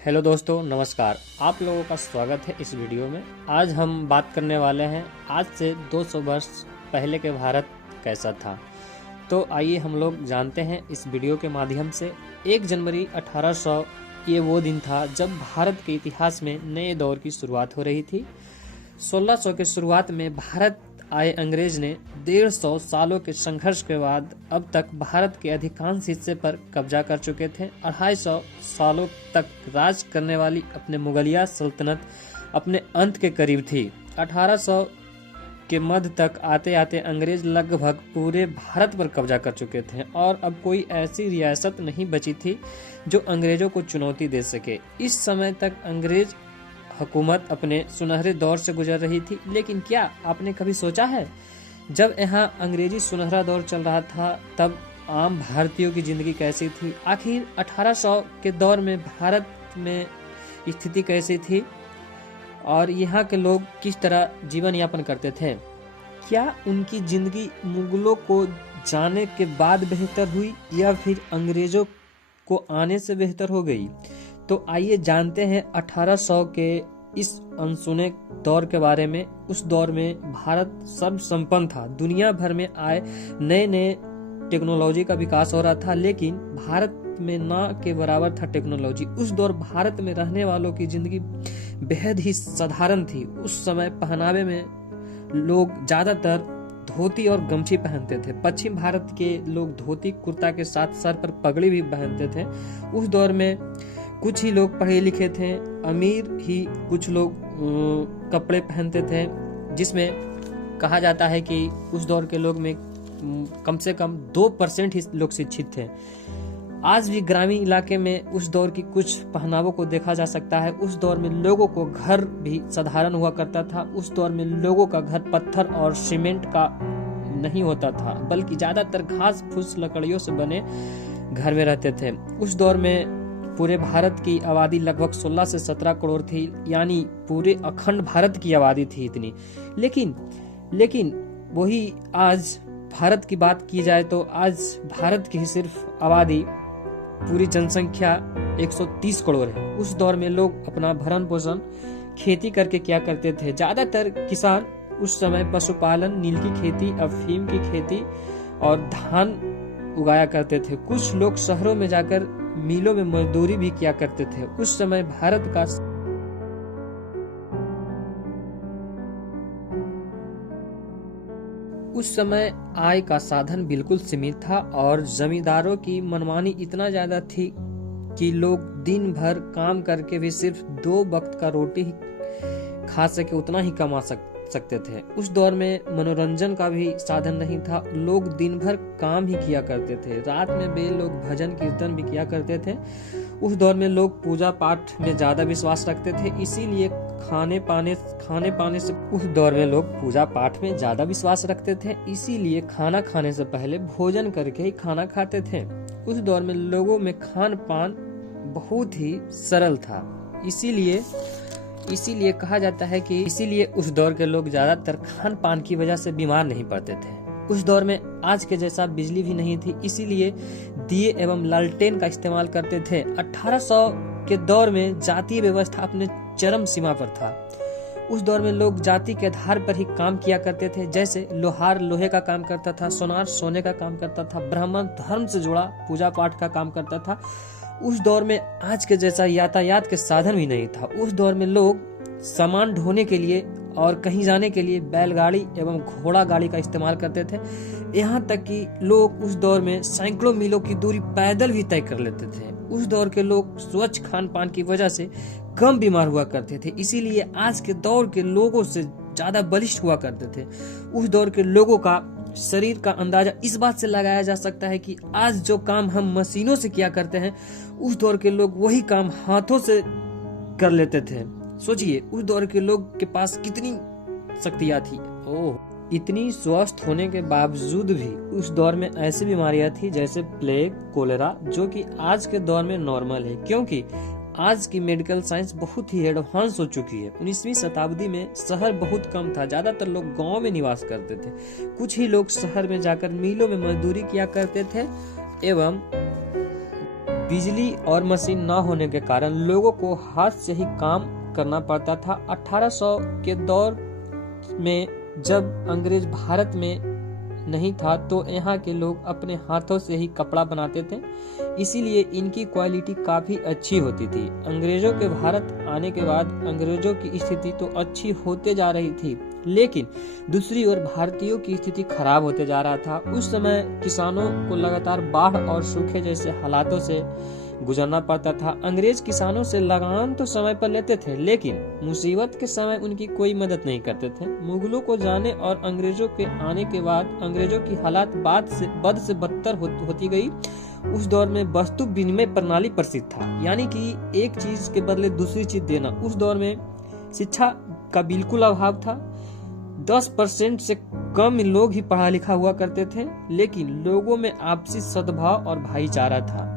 Hello दोस्तों, नमस्कार। आप लोगों का स्वागत है इस वीडियो में। आज हम बात करने वाले हैं आज से 200 वर्ष पहले के भारत कैसा था। तो आइए हम लोग जानते हैं इस वीडियो के माध्यम से। 1 जनवरी 1800 ये वो दिन था जब भारत के इतिहास में नए दौर की शुरुआत हो रही थी। 1600 के शुरुआत में भारत आए अंग्रेज ने 150 सालों के संघर्ष के बाद अब तक भारत के अधिकांश हिस्से पर कब्जा कर चुके थे। 250 सालों तक राज करने वाली अपने मुगलिया सल्तनत अपने अंत के करीब थी। 1800 के मध्य तक आते आते अंग्रेज लगभग पूरे भारत पर कब्जा कर चुके थे और अब कोई ऐसी रियासत नहीं बची थी जो अंग्रेजों को चुनौती दे सके। इस समय तक अंग्रेज हुकूमत अपने सुनहरे दौर से गुजर रही थी। लेकिन क्या आपने कभी सोचा है, जब यहाँ अंग्रेजी सुनहरा दौर चल रहा था तब आम भारतीयों की जिंदगी कैसी थी? आखिर 1800 के दौर में भारत में स्थिति कैसी थी और यहाँ के लोग किस तरह जीवन यापन करते थे? क्या उनकी जिंदगी मुगलों को जाने के बाद बेहतर हुई या फिर अंग्रेजों को आने से बेहतर हो गई? तो आइए जानते हैं 1800 के इस अनसुने दौर के बारे में। उस दौर में भारत सर्वसंपन्न था। दुनिया भर में आए नए नए टेक्नोलॉजी का विकास हो रहा था, लेकिन भारत में ना के बराबर था टेक्नोलॉजी। उस दौर भारत में रहने वालों की जिंदगी बेहद ही साधारण थी। उस समय पहनावे में लोग ज्यादातर धोती और गमछी पहनते थे। पश्चिम भारत के लोग धोती कुर्ता के साथ सर पर पगड़ी भी पहनते थे। उस दौर में कुछ ही लोग पढ़े लिखे थे, अमीर ही कुछ लोग कपड़े पहनते थे, जिसमें कहा जाता है कि उस दौर के लोग में कम से कम 2% ही लोग शिक्षित थे। आज भी ग्रामीण इलाके में उस दौर की कुछ पहनावों को देखा जा सकता है। उस दौर में लोगों को घर भी साधारण हुआ करता था। उस दौर में लोगों का घर पत्थर और सीमेंट का नहीं होता था, बल्कि ज्यादातर घास फूस लकड़ियों से बने घर में रहते थे। उस दौर में पूरे भारत की आबादी लगभग 16 से 17 करोड़ थी, यानी पूरे अखंड भारत की आबादी थी इतनी। लेकिन वही आज भारत की बात की जाए तो आज भारत की सिर्फ आबादी पूरी जनसंख्या 130 करोड़ है। उस दौर में लोग अपना भरण पोषण खेती करके क्या करते थे? ज्यादातर किसान उस समय पशुपालन, नील की खेती, अफीम की खेती और धान उगाया करते थे। कुछ लोग शहरों में जाकर मिलों में मजदूरी भी किया करते थे। उस समय भारत का उस समय आय का साधन बिल्कुल सीमित था और जमींदारों की मनमानी इतना ज्यादा थी कि लोग दिन भर काम करके भी सिर्फ 2 वक्त का रोटी ही खा सके उतना ही कमा सकते थे। उस दौर में मनोरंजन का भी साधन नहीं था। लोग दिन भर काम ही किया करते थे। रात में वे लोग भजन कीर्तन भी किया करते थे। उस दौर में लोग पूजा पाठ में ज्यादा विश्वास रखते थे, इसीलिए खाने पाने से उस दौर में लोग पूजा पाठ में ज्यादा विश्वास रखते थे, इसीलिए खाना खाने से पहले भोजन करके ही खाना खाते थे। उस दौर में लोगों में खान पान बहुत ही सरल था, इसीलिए कहा जाता है कि इसीलिए उस दौर के लोग ज्यादातर खान पान की वजह से बीमार नहीं पड़ते थे। उस दौर में आज के जैसा बिजली भी नहीं थी, इसीलिए दिए एवं लालटेन का इस्तेमाल करते थे। 1800 के दौर में जातीय व्यवस्था अपने चरम सीमा पर था। उस दौर में लोग जाति के आधार पर ही काम किया करते थे। जैसे लोहार लोहे का काम करता था, सोनार सोने का काम करता था, ब्राह्मण धर्म से जुड़ा पूजा पाठ का काम करता था। उस दौर में आज के जैसा यातायात के साधन भी नहीं था। उस दौर में लोग सामान ढोने के लिए और कहीं जाने के लिए बैलगाड़ी एवं घोड़ा गाड़ी का इस्तेमाल करते थे। यहाँ तक कि लोग उस दौर में सैकड़ों मीलों की दूरी पैदल भी तय कर लेते थे। उस दौर के लोग स्वच्छ खान पान की वजह से कम बीमार हुआ करते थे, इसीलिए आज के दौर के लोगों से ज्यादा बलिष्ठ हुआ करते थे। उस दौर के लोगों का शरीर का अंदाजा इस बात से लगाया जा सकता है कि आज जो काम हम मशीनों से किया करते हैं, उस दौर के लोग वही काम हाथों से कर लेते थे। सोचिए उस दौर के लोग के पास कितनी शक्तियां थी। इतनी स्वस्थ होने के बावजूद भी उस दौर में ऐसी बीमारियां थी जैसे प्लेग, कोलेरा, जो कि आज के दौर में नॉर्मल है, क्योंकि आज की मेडिकल साइंस बहुत ही एडवांस हो चुकी है। 19वीं शताब्दी में शहर बहुत कम था, ज्यादातर लोग गांव में निवास करते थे। कुछ ही लोग शहर में जाकर मिलों में मजदूरी किया करते थे एवं बिजली और मशीन न होने के कारण लोगों को हाथ से ही काम करना पड़ता था। 1800 के दौर में जब अंग्रेज भारत में नहीं था तो यहाँ के लोग अपने हाथों से ही कपड़ा बनाते थे, इसीलिए इनकी क्वालिटी काफी अच्छी होती थी। अंग्रेजों के भारत आने के बाद अंग्रेजों की स्थिति तो अच्छी होते जा रही थी, लेकिन दूसरी ओर भारतीयों की स्थिति खराब होते जा रहा था। उस समय किसानों को लगातार बाढ़ और सूखे जैसे हालातों से गुजरना पड़ता था। अंग्रेज किसानों से लगान तो समय पर लेते थे, लेकिन मुसीबत के समय उनकी कोई मदद नहीं करते थे। मुगलों को जाने और अंग्रेजों के आने के बाद अंग्रेजों की हालात बद से बदतर होती गई। उस दौर में वस्तु विनिमय प्रणाली प्रसिद्ध था, यानी कि एक चीज के बदले दूसरी चीज देना। उस दौर में शिक्षा का बिल्कुल अभाव था। 10% से कम लोग ही पढ़ा लिखा हुआ करते थे, लेकिन लोगों में आपसी सद्भाव और भाईचारा था।